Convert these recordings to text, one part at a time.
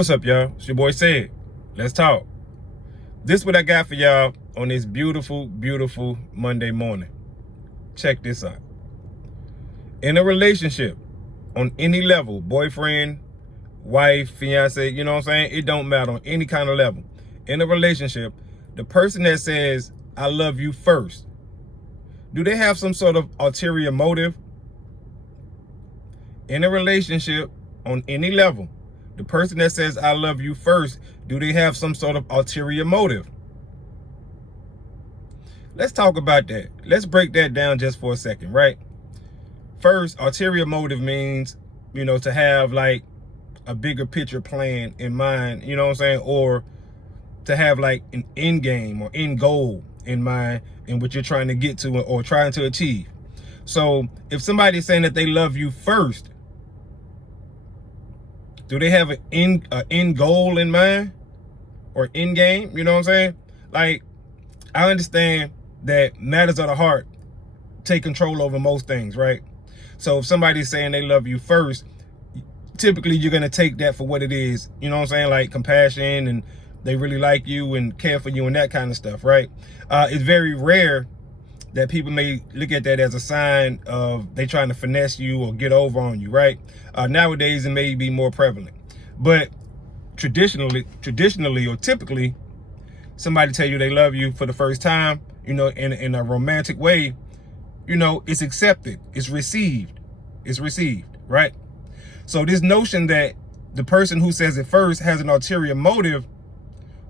What's up, y'all? It's your boy Said. Let's talk. This what I got for y'all on this beautiful, beautiful Monday morning. Check this out. In a relationship, on any level, boyfriend, wife, fiance, you know what I'm saying? It don't matter on any kind of level. In a relationship, the person that says, I love you first, do they have some sort of ulterior motive? In a relationship, on any level, the person that says, I love you first, do they have some sort of ulterior motive? Let's talk about that. Let's break that down just for a second, right? First, ulterior motive means, to have like a bigger picture plan in mind, you know what I'm saying? Or to have like an end game or end goal in mind in what you're trying to get to or trying to achieve. So if somebody's saying that they love you first, do they have an end goal in mind or end game? You know what I'm saying? Like, I understand that matters of the heart take control over most things, right? So if somebody's saying they love you first, typically you're going to take that for what it is. You know what I'm saying? Like compassion, and they really like you and care for you and that kind of stuff, right? It's very rare that people may look at that as a sign of they trying to finesse you or get over on you, right? Nowadays, it may be more prevalent. But traditionally or typically, somebody tell you they love you for the first time, in a romantic way, it's accepted, it's received, right? So this notion that the person who says it first has an ulterior motive,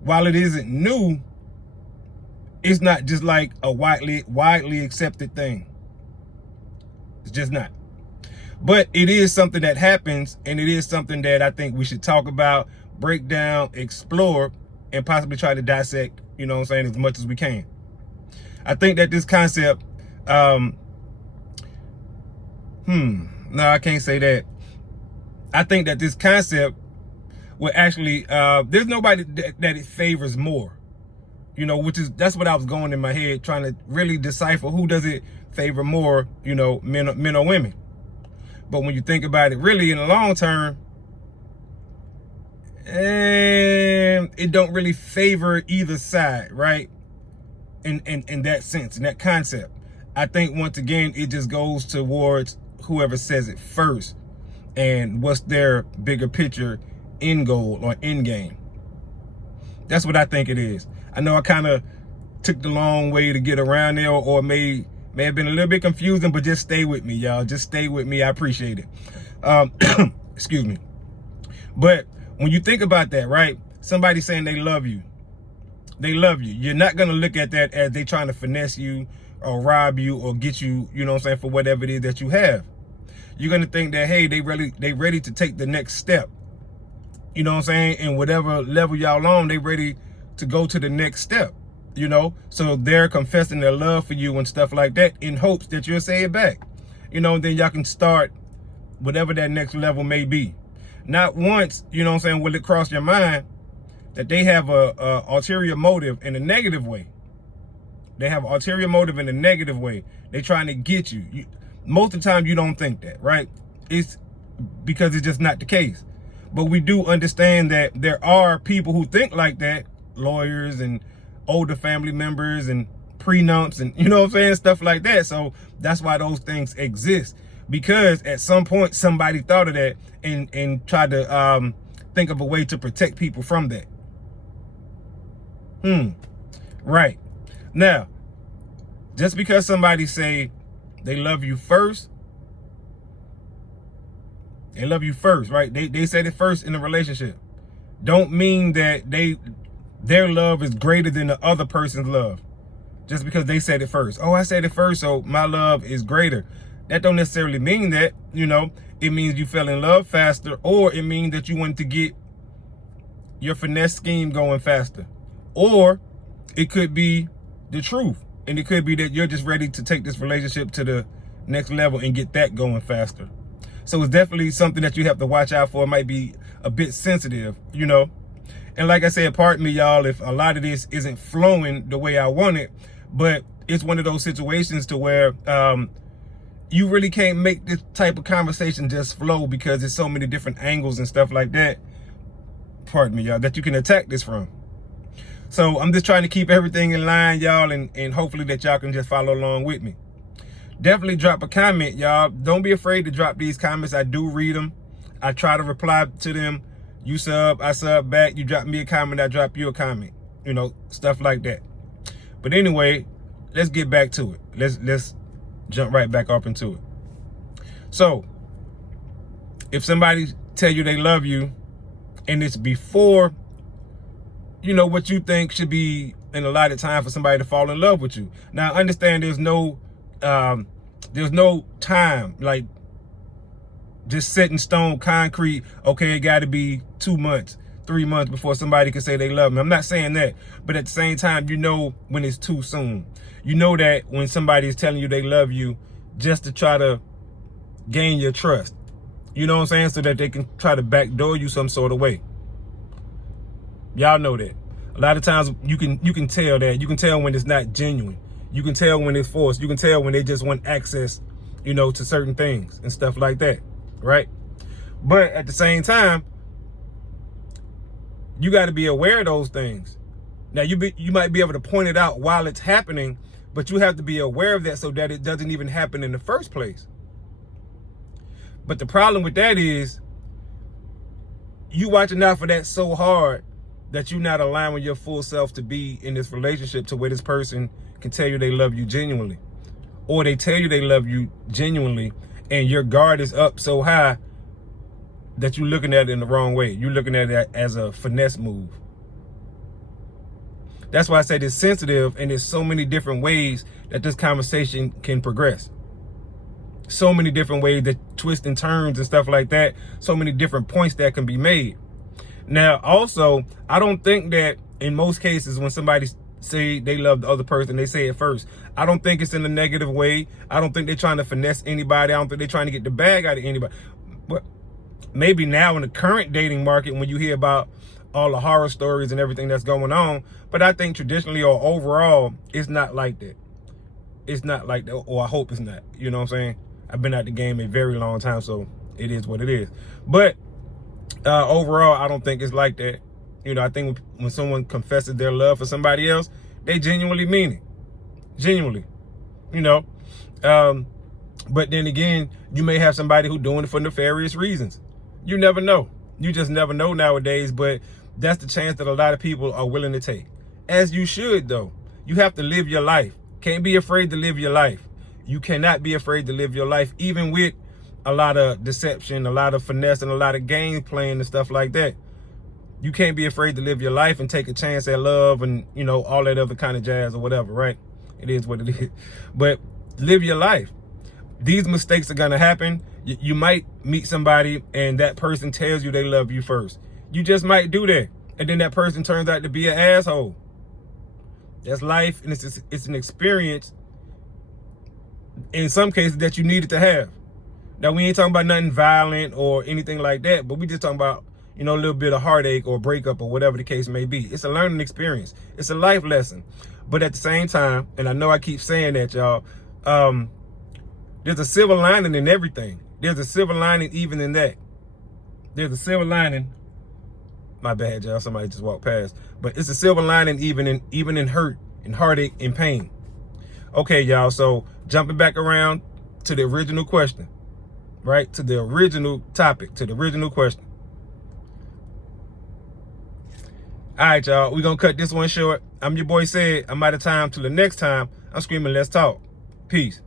while it isn't new, it's not just like a widely accepted thing. It's just not. But it is something that happens, and it is something that I think we should talk about, break down, explore, and possibly try to dissect, as much as we can. I think that this concept, no, I can't say that. I think that this concept will actually, there's nobody that it favors more. That's what I was going in my head, trying to really decipher who does it favor more, men or women. But when you think about it, really in the long term, it don't really favor either side, right? In that sense, in that concept. I think once again, it just goes towards whoever says it first and what's their bigger picture end goal or end game. That's what I think it is. I know I kind of took the long way to get around there, or may have been a little bit confusing, but just stay with me, y'all. Just stay with me. I appreciate it. Excuse me. But when you think about that, right? Somebody saying they love you. They love you. You're not going to look at that as they trying to finesse you or rob you or get you, for whatever it is that you have. You're going to think that, hey, they ready to take the next step. And whatever level y'all on, they ready to go to the next step, so they're confessing their love for you and stuff like that in hopes that you'll say it back, then y'all can start whatever that next level may be. Not once, will it cross your mind that they have a ulterior motive in a negative way. They have an ulterior motive in a negative way. They're trying to get you. Most of the time you don't think that, right? It's because it's just not the case. But we do understand that there are people who think like that, lawyers and older family members and prenups and, stuff like that. So that's why those things exist, because at some point somebody thought of that and tried to think of a way to protect people from that. Right. Now, just because somebody say they love you first, right? They said it first in a relationship. Don't mean that their love is greater than the other person's love. Just because they said it first. Oh, I said it first, so my love is greater. That don't necessarily mean that, it means you fell in love faster, or it means that you wanted to get your finesse scheme going faster. Or it could be the truth. And it could be that you're just ready to take this relationship to the next level and get that going faster. So it's definitely something that you have to watch out for. It might be a bit sensitive, And like I said, pardon me, y'all, if a lot of this isn't flowing the way I want it, but it's one of those situations to where you really can't make this type of conversation just flow because there's so many different angles and stuff like that pardon me, y'all, that you can attack this from. So I'm just trying to keep everything in line, y'all, and hopefully that y'all can just follow along with me. Definitely drop a comment, y'all. Don't be afraid to drop these comments. I do read them. I try to reply to them. You sub, I sub back. You drop me a comment, I drop you a comment. You know, stuff like that. But anyway, let's get back to it. Let's jump right back up into it. So, if somebody tell you they love you, and it's before, you know, what you think should be an allotted time for somebody to fall in love with you. Now, understand there's no time, like, just set in stone, concrete, okay, it got to be 2 months, 3 months before somebody can say they love me. I'm not saying that, but at the same time, you know when it's too soon. You know that when somebody is telling you they love you just to try to gain your trust. You know what I'm saying? So that they can try to backdoor you some sort of way. Y'all know that. A lot of times you can tell that. You can tell when it's not genuine. You can tell when it's forced. You can tell when they just want access, you know, to certain things and stuff like that, right? But at the same time, you got to be aware of those things. Now, you might be able to point it out while it's happening, but you have to be aware of that so that it doesn't even happen in the first place. But the problem with that is you watching out for that so hard that you're not allowing your full self to be in this relationship to where this person can tell you they love you genuinely, or they tell you they love you genuinely, and your guard is up so high that you're looking at it in the wrong way. You're looking at it as a finesse move. That's why I said it's sensitive, and there's so many different ways that this conversation can progress. So many different ways, that twists and turns and stuff like that. So many different points that can be made. Now, also, I don't think that in most cases when somebody say they love the other person, they say it first. I don't think it's in a negative way. I don't think they're trying to finesse anybody. I don't think they're trying to get the bag out of anybody. But maybe now in the current dating market, when you hear about all the horror stories and everything that's going on, but I think traditionally or overall, it's not like that. It's not like that, or I hope it's not. You know what I'm saying? I've been at the game a very long time, so it is what it is. But overall, I don't think it's like that. You know, I think when someone confesses their love for somebody else, they genuinely mean it. Genuinely, you know. But then again, you may have somebody who's doing it for nefarious reasons. You never know. You just never know nowadays, but that's the chance that a lot of people are willing to take. As you should, though. You have to live your life. Can't be afraid to live your life. You cannot be afraid to live your life, even with a lot of deception, a lot of finesse, and a lot of game playing and stuff like that. You can't be afraid to live your life and take a chance at love and, you know, all that other kind of jazz or whatever, right? It is what it is. But live your life. These mistakes are going to happen. You might meet somebody and that person tells you they love you first. You just might do that. And then that person turns out to be an asshole. That's life, and it's an experience in some cases that you needed to have. Now, we ain't talking about nothing violent or anything like that, but we just talking about, you know, a little bit of heartache or breakup or whatever the case may be. It's a learning experience. It's a life lesson. But at the same time, and I know I keep saying that, y'all, there's a silver lining in everything. There's a silver lining even in that. There's a silver lining. My bad, y'all. Somebody just walked past. But it's a silver lining even in hurt and heartache and pain. Okay, y'all. So jumping back around to the original question, right? To the original topic, to the original question. All right, y'all. We're going to cut this one short. I'm your boy Said. I'm out of time. Till the next time, I'm screaming, let's talk. Peace.